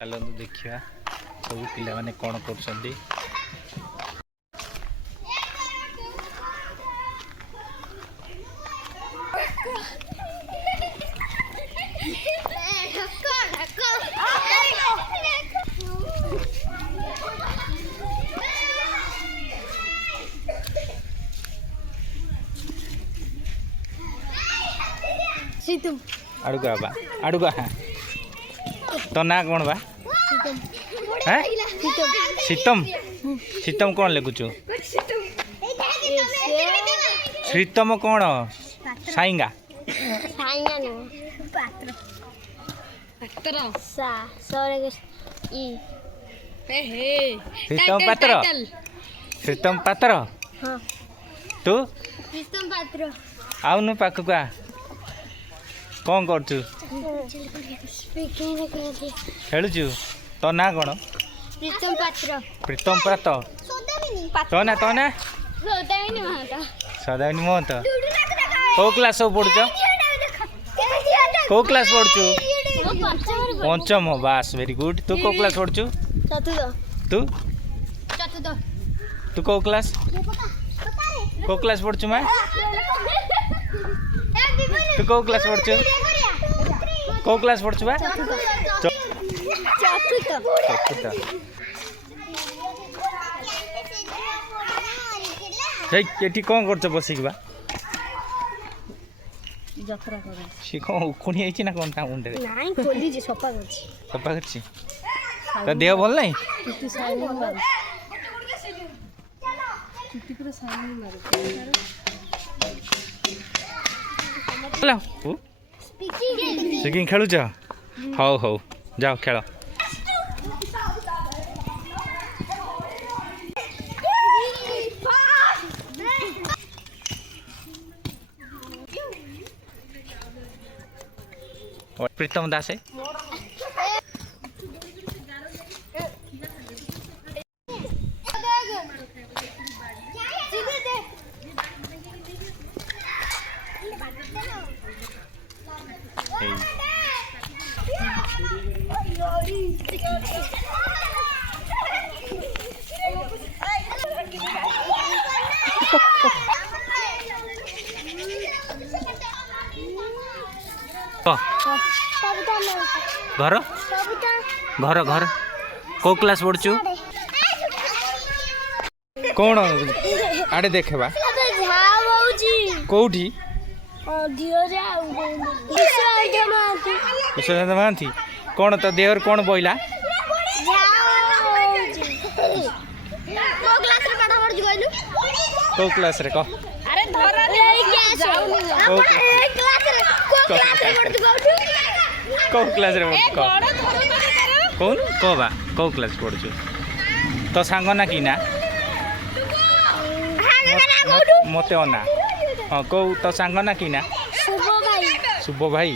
चलते देखा सब पिला कौन कर आड़ुगा बा आड़ुगा हाँ तो ना कौन बा हैं शीतम शीतम कौन लिखुचु श्रीतम कौन साइंगा श्रीतम पात्र श्रीतम पात्र तू आउनु पाखक आ कौन करचु खेलुचु तो ना कौन प्रीतम पात्र तो ना सदाविनी महंत कौ क्लास पढ़ुच कौ क्लास पढ़ुचु पंचम बास वेरी गुड तू कौ क्लास पढ़ुचु तू तू कौ क्लास पढ़ुचु मैं तू कौ क्लास पढ़ुचु कौ क्लास पढ़ुचु बा चतुर्थ ये कौन कर बसिक बा सी कौन उखुणी है ना कौन मुंडे सफा कर तो देह भल ना स्पीकिंग खेलुच हौ हौ जाओ खेल प्रीतम दास है घर घर घर कौ क्लास पढ़ुचु कौन आड़े देखा कौटी विश्वनाथ महांती कौन तो देहर कौन बोला कौ क्लास रे कह कौ क्लास रे कौन कबा कौ क्लास पढ़ुचु तो सांग ना कि ना मत अना हाँ कौ तो सांग ना कि ना शुभ भाई